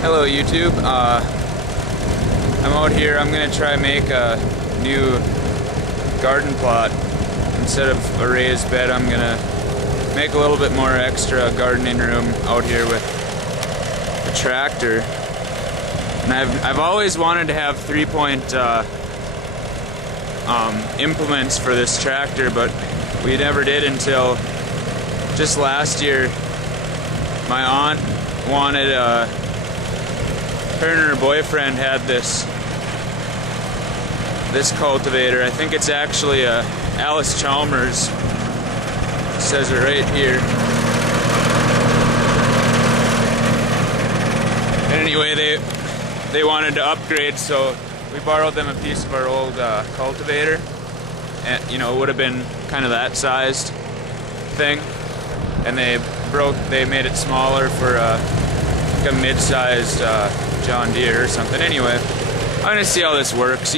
Hello YouTube, I'm out here. I'm gonna try make a new garden plot. Instead of a raised bed, I'm gonna make a little bit more extra gardening room out here with the tractor. And I've always wanted to have 3-point implements for this tractor, but we never did until just last year. My aunt wanted her and her boyfriend had this cultivator. I think it's actually a allis-chalmers. It says it right here. And anyway, they wanted to upgrade, so we borrowed them a piece of our old cultivator. And it would have been kind of that sized thing, and they made it smaller for like a mid-sized John Deere or something. Anyway, I'm gonna see how this works.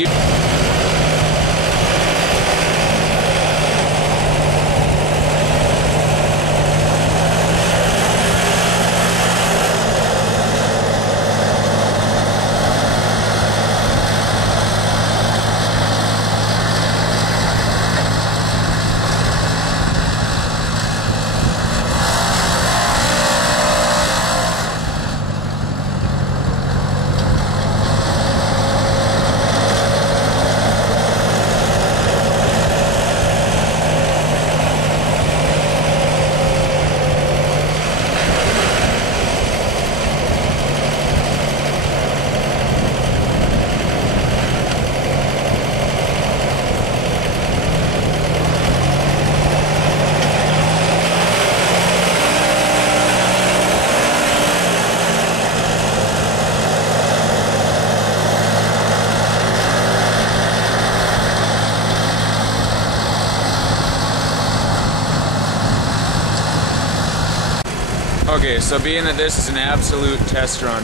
Okay, so being that this is an absolute test run,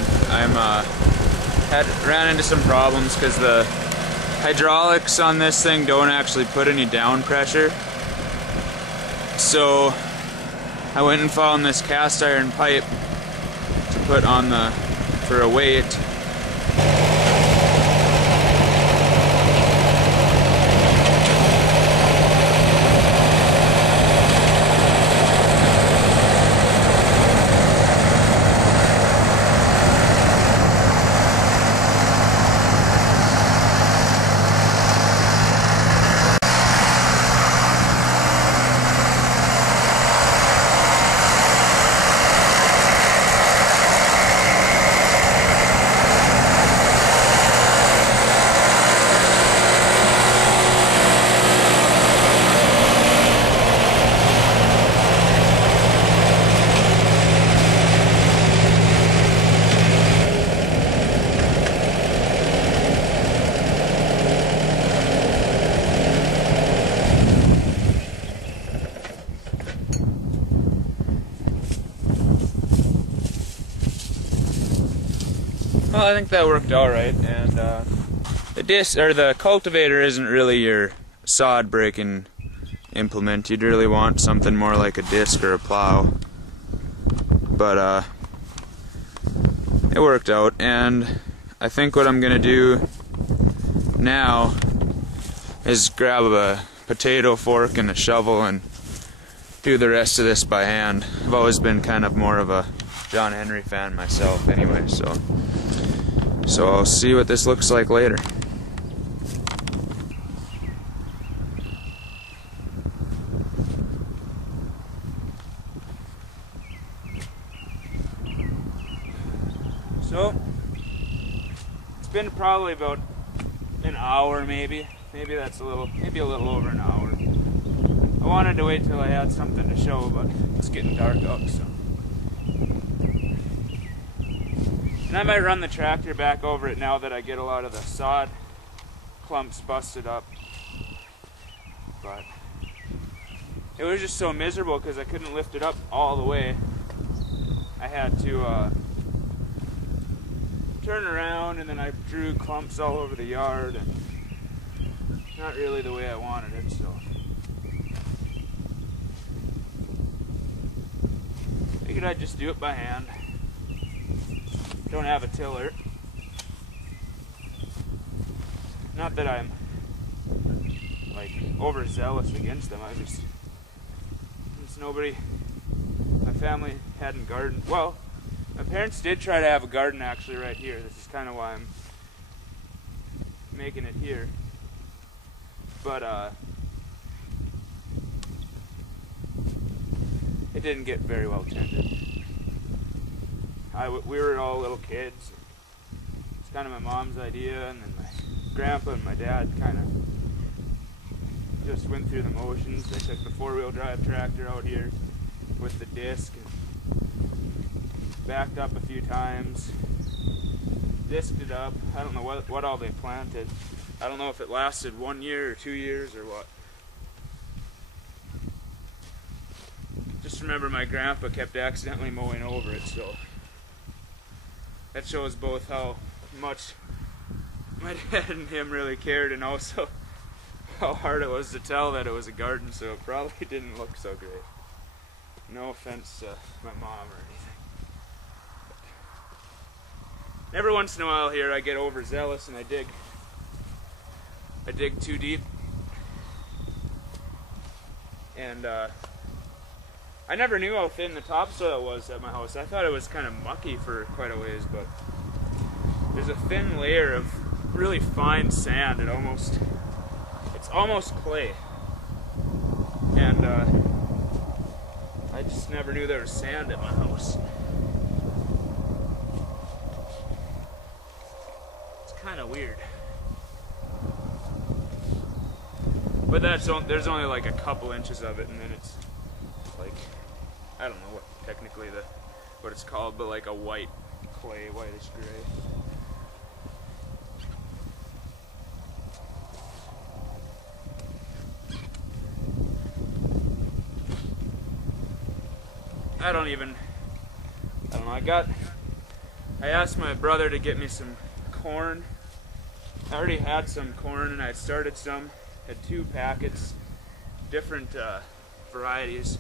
ran into some problems because the hydraulics on this thing don't actually put any down pressure. So I went and found this cast iron pipe to put on for a weight. Well, I think that worked all right, and the cultivator isn't really your sod breaking implement. You'd really want something more like a disc or a plow, but it worked out. And I think what I'm gonna do now is grab a potato fork and a shovel and do the rest of this by hand. I've always been kind of more of a John Henry fan myself anyway, so I'll see what this looks like later. So it's been probably about an hour, maybe that's maybe a little over an hour. I wanted to wait till I had something to show, but it's getting dark out, so. And I might run the tractor back over it now that I get a lot of the sod clumps busted up. But it was just so miserable because I couldn't lift it up all the way. I had to turn around, and then I drew clumps all over the yard, and not really the way I wanted it, so. Figured I'd just do it by hand. don't have a tiller. Not that I'm like overzealous against them. Just nobody. My family hadn't gardened. Well, my parents did try to have a garden actually right here. This is kind of why I'm making it here. But it didn't get very well tended. We were all little kids. It's kind of my mom's idea, and then my grandpa and my dad kind of just went through the motions. They took the 4-wheel drive tractor out here with the disc and backed up a few times, disked it up. I don't know what all they planted. I don't know if it lasted 1 year or 2 years or what. Just remember my grandpa kept accidentally mowing over it, so that shows both how much my dad and him really cared, and also how hard it was to tell that it was a garden, so it probably didn't look so great. No offense to my mom or anything. But every once in a while here I get overzealous and I dig too deep. And I never knew how thin the topsoil was at my house. I thought it was kind of mucky for quite a ways, but there's a thin layer of really fine sand. It's almost clay. And I just never knew there was sand at my house. It's kind of weird. But there's only like a couple inches of it, and then it's like, I don't know what technically what it's called, but like a white clay, whitish gray. I don't know, I asked my brother to get me some corn. I already had some corn and I had started some, had 2 packets, different varieties,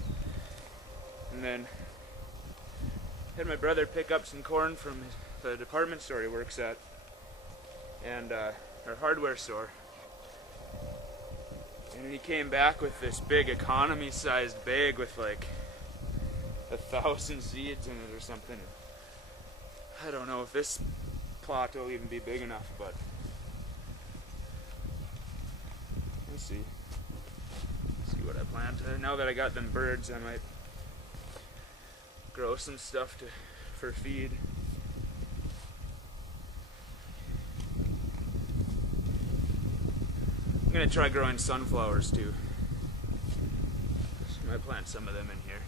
and then had my brother pick up some corn from the department store he works at, and our hardware store, and he came back with this big economy-sized bag with like 1,000 seeds in it or something. I don't know if this plot will even be big enough, but we'll see. See what I plant. Now that I got them birds, I might grow some stuff for feed. I'm gonna try growing sunflowers too. I might plant some of them in here.